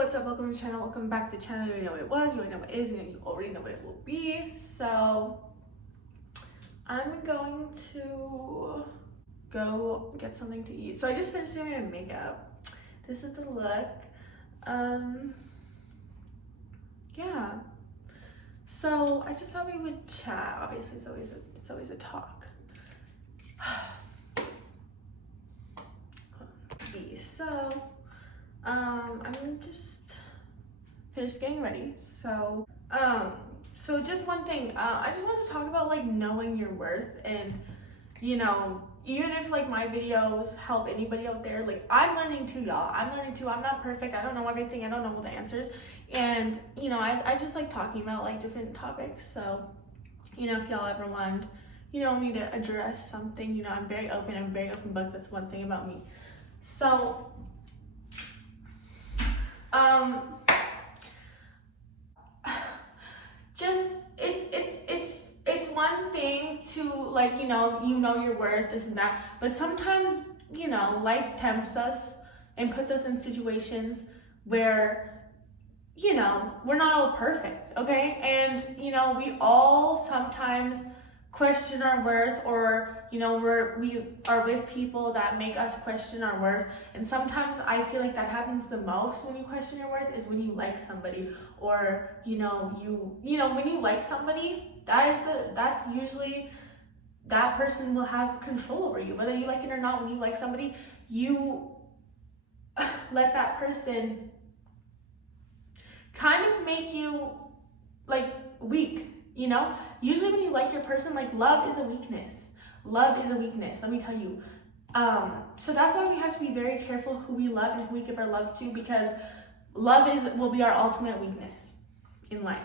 what's up? Welcome to the channel. Welcome back to the channel. You already know what it was, you already know what it is, and you already know what it will be. So I'm going to go get something to eat. So I just finished doing my makeup. This is the look. Yeah. So I just thought we would chat. Obviously, it's always a talk. So I'm just finished getting ready. So just one thing, I just wanted to talk about like knowing your worth, and you know, even if like my videos help anybody out there, like I'm learning too, y'all. I'm learning too. I'm not perfect. I don't know everything. I don't know all the answers, and you know, I just like talking about like different topics. So you know, if y'all ever want, you know, me to address something, you know, I'm very open. I'm a very open book. That's one thing about me. So just it's one thing to like, you know your worth, this and that, but sometimes, you know, life tempts us and puts us in situations where, you know, we're not all perfect, okay? And you know, we all sometimes question our worth, or you know, we are with people that make us question our worth. And sometimes I feel like that happens the most when you question your worth is when you like somebody, or you know, when you like somebody, that's usually that person will have control over you, whether you like it or not. When you like somebody, you let that person kind of make you like weak. You know, usually when you like your person, like love is a weakness. Love is a weakness, let me tell you. So that's why we have to be very careful who we love and who we give our love to, because love will be our ultimate weakness in life.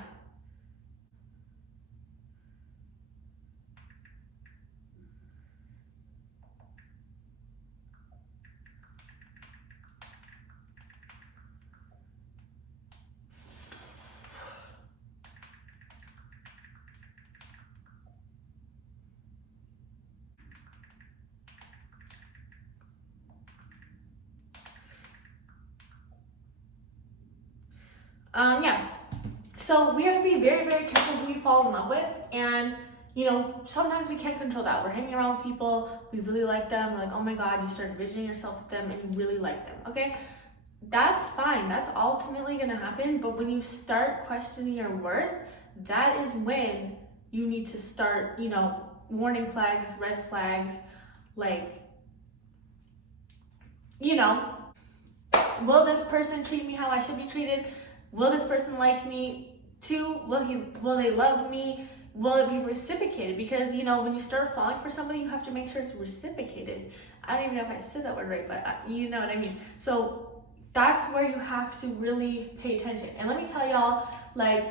Yeah. So we have to be very, very careful who we fall in love with. And you know, sometimes we can't control that. We're hanging around with people, we really like them, we're like, oh my God, you start envisioning yourself with them and you really like them, okay? That's fine, that's ultimately gonna happen. But when you start questioning your worth, that is when you need to start, you know, warning flags, red flags, like, you know, will this person treat me how I should be treated? Will this person like me too? Will they love me? Will it be reciprocated? Because you know, when you start falling for somebody, you have to make sure it's reciprocated. I don't even know if I said that word right, but you know what I mean. So that's where you have to really pay attention. And let me tell y'all, like,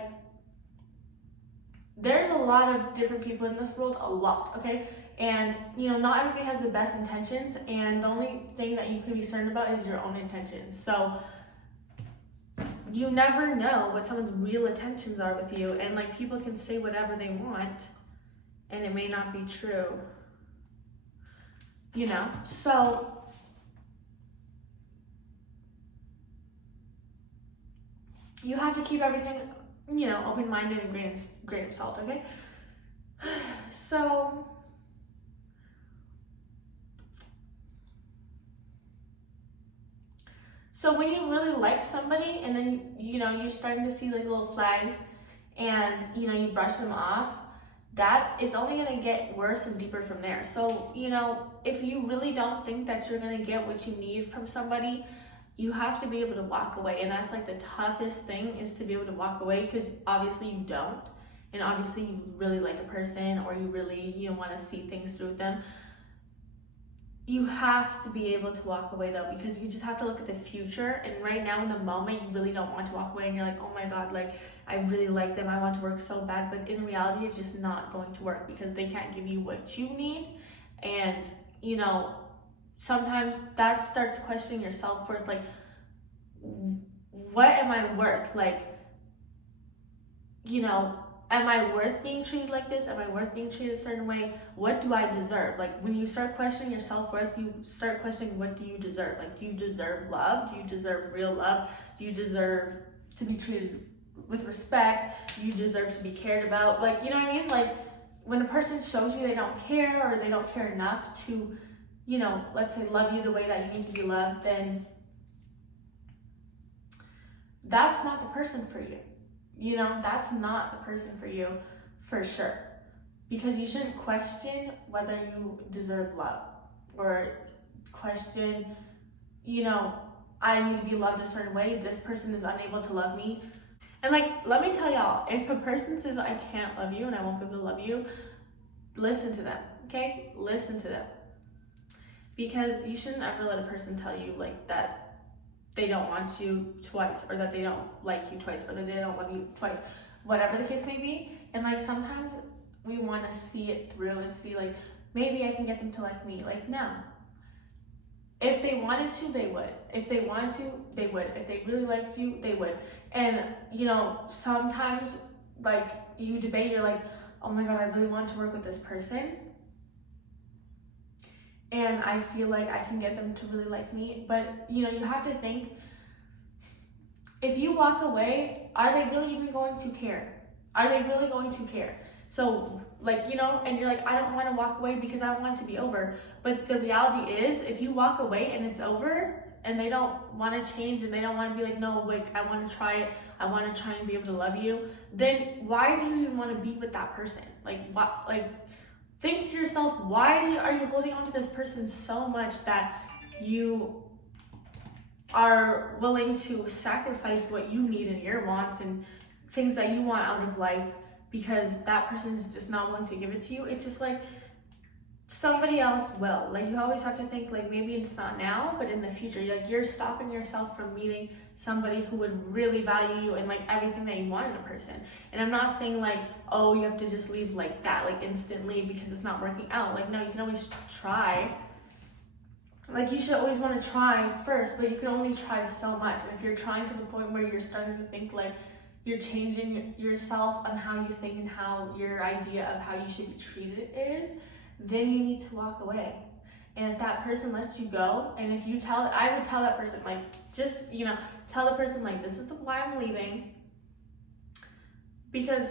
there's a lot of different people in this world, a lot, okay? And you know, not everybody has the best intentions, and the only thing that you can be certain about is your own intentions. So you never know what someone's real intentions are with you, and like, people can say whatever they want and it may not be true, you know? So you have to keep everything, you know, open-minded and grain of salt, okay? So when you really like somebody, and then you know, you're starting to see like little flags, and you know, you brush them off, it's only gonna get worse and deeper from there. So you know, if you really don't think that you're gonna get what you need from somebody, you have to be able to walk away. And that's like the toughest thing, is to be able to walk away, because obviously you don't, and obviously you really like a person, or you really, you know, want to see things through with them. You have to be able to walk away though, because you just have to look at the future. And right now in the moment, you really don't want to walk away, and you're like, oh my God, like I really like them, I want to work so bad. But in reality, it's just not going to work, because they can't give you what you need. And you know, sometimes that starts questioning your self-worth, like, what am I worth? Like, you know, am I worth being treated like this? Am I worth being treated a certain way? What do I deserve? Like when you start questioning your self-worth, you start questioning, what do you deserve? Like, do you deserve love? Do you deserve real love? Do you deserve to be treated with respect? Do you deserve to be cared about? Like, you know what I mean? Like when a person shows you they don't care, or they don't care enough to, you know, let's say love you the way that you need to be loved, then that's not the person for you. You know, that's not the person for you for sure. Because you shouldn't question whether you deserve love, or question, you know, I need to be loved a certain way. This person is unable to love me. And like, let me tell y'all, if a person says I can't love you and I won't be able to love you, listen to them, okay? Listen to them. Because you shouldn't ever let a person tell you like that they don't want you twice, or that they don't like you twice, or that they don't love you twice, whatever the case may be. And like sometimes we want to see it through and see like, maybe I can get them to like me. Like, no. If they wanted to, they would. If they wanted to, they would. If they really liked you, they would. And you know, sometimes like you debate, you're like, oh my God, I really want to work with this person, and I feel like I can get them to really like me. But you know, you have to think, if you walk away, are they really even going to care? Are they really going to care? So like, you know, and you're like, I don't want to walk away because I don't want it to be over. But the reality is, if you walk away and it's over, and they don't want to change, and they don't want to be like, no, like, I want to try it, I want to try and be able to love you, then why do you even want to be with that person? Like, what, like, think to yourself, why are you holding on to this person so much that you are willing to sacrifice what you need and your wants and things that you want out of life because that person is just not willing to give it to you? It's just like, somebody else will. Like, you always have to think like, maybe it's not now, but in the future. Like, you're stopping yourself from meeting somebody who would really value you and like everything that you want in a person. And I'm not saying like, oh, you have to just leave like that, like instantly, because it's not working out. Like, no, you can always try. Like, you should always want to try first, but you can only try so much. And if you're trying to the point where you're starting to think like you're changing yourself on how you think and how your idea of how you should be treated is, then you need to walk away. And if that person lets you go, and if you tell, I would tell that person, like, just, you know, tell the person like, this is why I'm leaving, because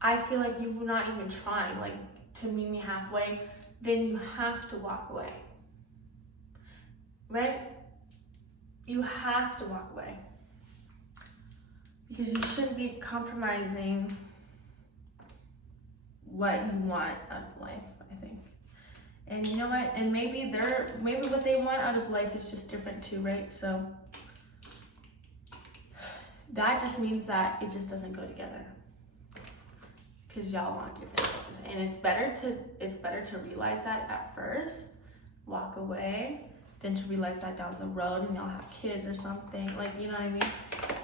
I feel like you're not even trying like to meet me halfway, then you have to walk away, right? You have to walk away, because you shouldn't be compromising what you want out of life, I think. And you know what? And maybe what they want out of life is just different too, right? So that just means that it just doesn't go together, because y'all want different things. And it's better to realize that at first, walk away, than to realize that down the road and y'all have kids or something. Like, you know what I mean?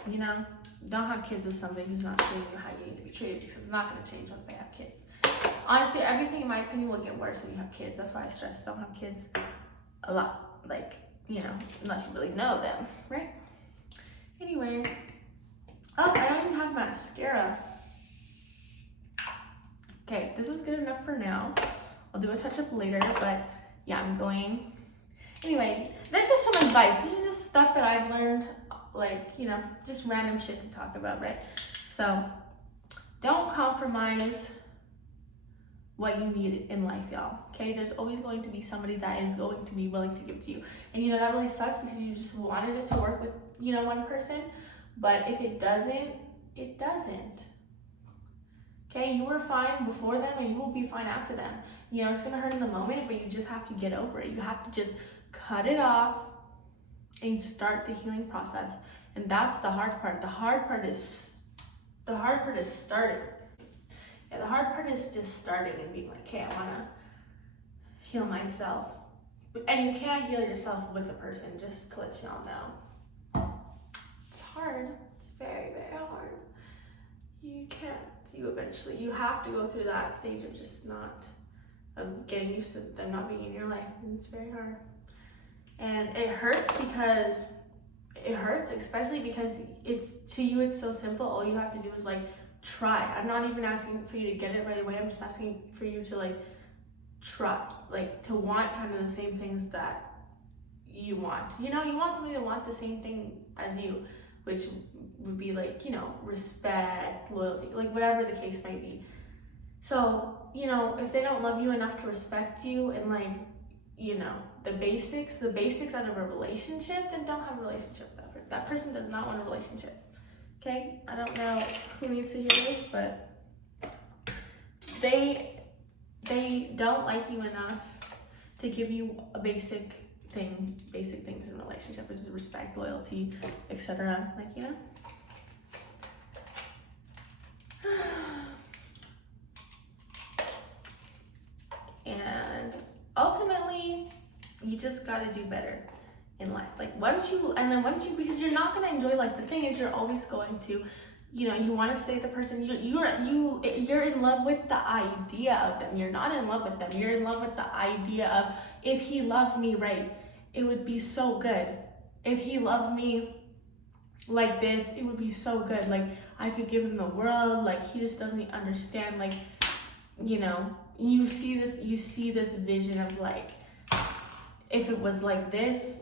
You know, don't have kids with somebody who's not treating you how you need to be treated, because it's not going to change once they have kids. Honestly, everything in my opinion will get worse when you have kids. That's why I stress don't have kids a lot. Like, you know, unless you really know them, right? Anyway, oh, I don't even have mascara. Okay, this is good enough for now. I'll do a touch-up later, but yeah, I'm going. Anyway, that's just some advice. This is just stuff that I've learned, like, you know, just random shit to talk about, right? So, don't compromise what you need in life, y'all, okay? There's always going to be somebody that is going to be willing to give it to you. And, you know, that really sucks, because you just wanted it to work with, you know, one person. But if it doesn't, it doesn't. Okay, you were fine before them, and you will be fine after them. You know, it's gonna hurt in the moment, but you just have to get over it. You have to just cut it off and start the healing process. And that's the hard part. The hard part is starting. Yeah, the hard part is just starting and being like, okay, I wanna heal myself. And you can't heal yourself with the person, just to let y'all know. It's hard. It's very, very hard. You can't. You have to go through that stage of just not, of getting used to them not being in your life. And it's very hard. And it hurts, especially because it's, to you, it's so simple. All you have to do is like try. I'm not even asking for you to get it right away. I'm just asking for you to like try, like to want kind of the same things that you want. You know, you want somebody to want the same thing as you, which would be like, you know, respect, loyalty, like whatever the case might be. So, you know, if they don't love you enough to respect you and like, you know, the basics out of a relationship, then don't have a relationship with that person. That person does not want a relationship. Okay? I don't know who needs to hear this, but they don't like you enough to give you a basic things in a relationship, which is respect, loyalty, etc. Like, you know? And ultimately, you just gotta do better in life. Like once you, because you're not gonna enjoy, like the thing is you're always going to, you know, you want to stay the person, you're in love with the idea of them. You're not in love with them. You're in love with the idea of, if he loved me right, it would be so good. If he loved me like this, it would be so good. Like I could give him the world. Like he just doesn't understand. Like, you know, you see this vision of like, if it was like this,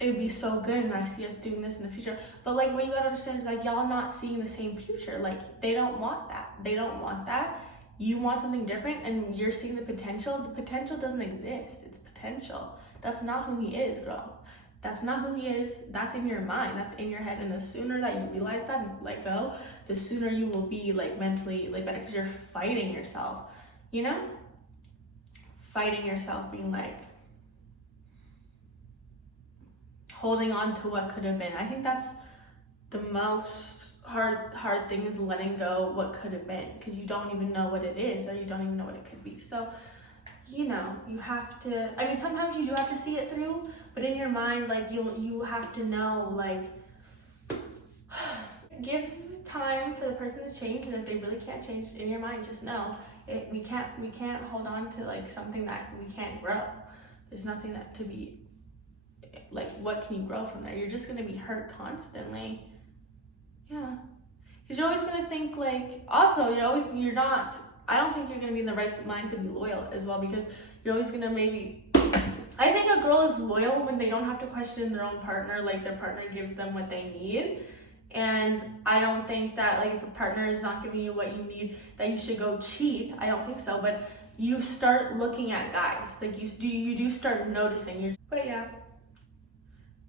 it would be so good, and I see us doing this in the future. But like what you gotta understand is like y'all not seeing the same future. Like they don't want that. They don't want that. You want something different, and you're seeing the potential. The potential doesn't exist. It's potential. That's not who he is, girl. That's not who he is. That's in your mind. That's in your head. And the sooner that you realize that and let go, the sooner you will be like mentally like better, because you're fighting yourself. You know? Fighting yourself, being like holding on to what could have been. I think that's the most hard thing, is letting go what could have been, because you don't even know what it is, or you don't even know what it could be. So, you know, you have to, I mean, sometimes you do have to see it through, but in your mind, like you have to know, like, give time for the person to change. And if they really can't change, in your mind, just know we can't hold on to like something that we can't grow. There's nothing that to be like, what can you grow from there? You're just going to be hurt constantly. Yeah, because you're always going to think like, also you're not, I don't think you're going to be in the right mind to be loyal as well, because you're always going to I think a girl is loyal when they don't have to question their own partner, like their partner gives them what they need. And I don't think that like if a partner is not giving you what you need, that you should go cheat. I don't think so. But you start looking at guys, like you do start noticing. But yeah,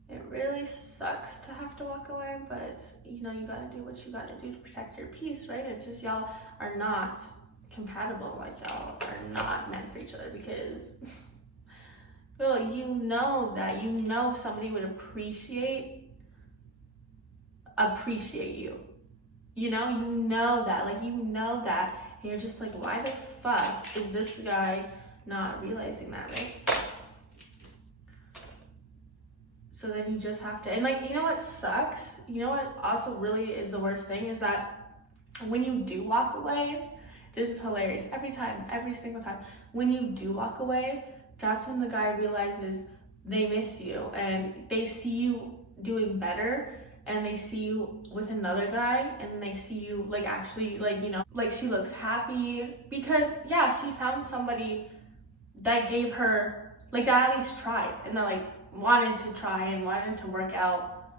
it really sucks to have to walk away, but you know, you gotta do what you gotta do to protect your peace, right? It's just y'all are not compatible, like y'all are not meant for each other, because well, you know somebody would appreciate you. You know that, and you're just like, why the fuck is this guy not realizing that, right? So then you just have to, and like, you know what sucks? You know what also really is the worst thing is that when you do walk away, this is hilarious, every single time, when you do walk away, that's when the guy realizes they miss you and they see you doing better, and they see you with another guy, and they see you like actually like, you know, like she looks happy because yeah, she found somebody that gave her like, that at least tried, and that like wanted to try and wanted to work out,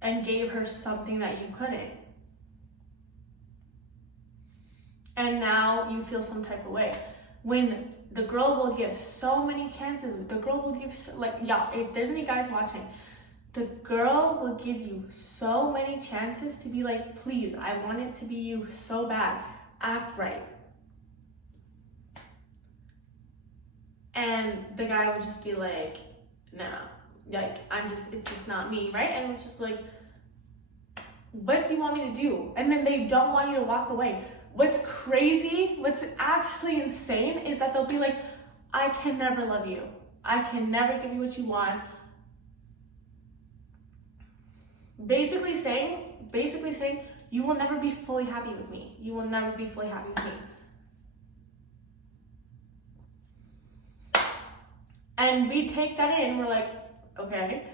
and gave her something that you couldn't. And now you feel some type of way. When the girl will give so many chances, the girl will give if there's any guys watching, the girl will give you so many chances to be like, please, I want it to be you so bad, act right. And the guy would just be like, no, like, it's just not me, right? And it's just like, what do you want me to do? And then they don't want you to walk away. What's crazy, what's actually insane is that they'll be like, I can never love you. I can never give you what you want. Basically saying, you will never be fully happy with me. You will never be fully happy with me. And we take that in, we're like, okay,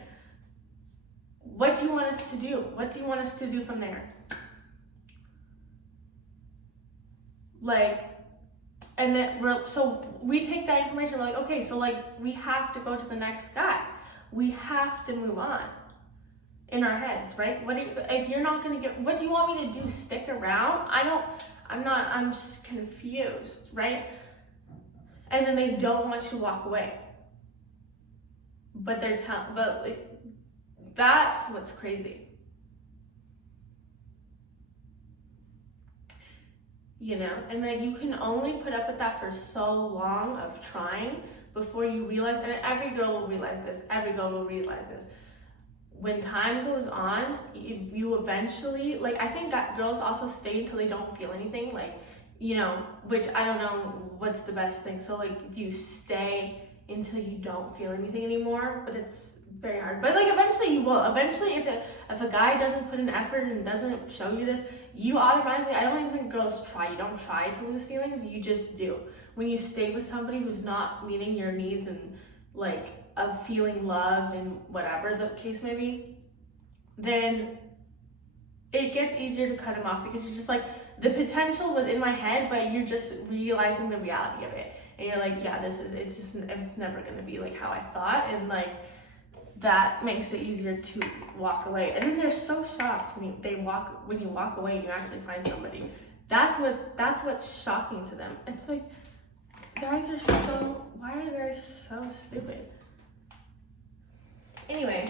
what do you want us to do? What do you want us to do from there? like, and then so we take that information, we're like, okay, so like we have to go to the next guy. We have to move on in our heads, right? If you're not gonna get, what do you want me to do? Stick around? I'm just confused, right? And then they don't want you to walk away. But like, that's what's crazy. You know, and like you can only put up with that for so long of trying before you realize, and every girl will realize this, when time goes on, you eventually, like, I think that girls also stay until they don't feel anything, like, you know, which I don't know what's the best thing. So like, do you stay until you don't feel anything anymore? But it's very hard. But like, eventually you will. Eventually, if a guy doesn't put in effort and doesn't show you this, you automatically, I don't even think girls try. You don't try to lose feelings, you just do. When you stay with somebody who's not meeting your needs and like of feeling loved and whatever the case may be, then it gets easier to cut them off, because you're just like, the potential was in my head, but you're just realizing the reality of it. And you're like, yeah, it's never gonna be like how I thought. And like, that makes it easier to walk away. And then they're so shocked when you walk away and you actually find somebody. That's what's shocking to them. It's like, why are guys so stupid? Anyway,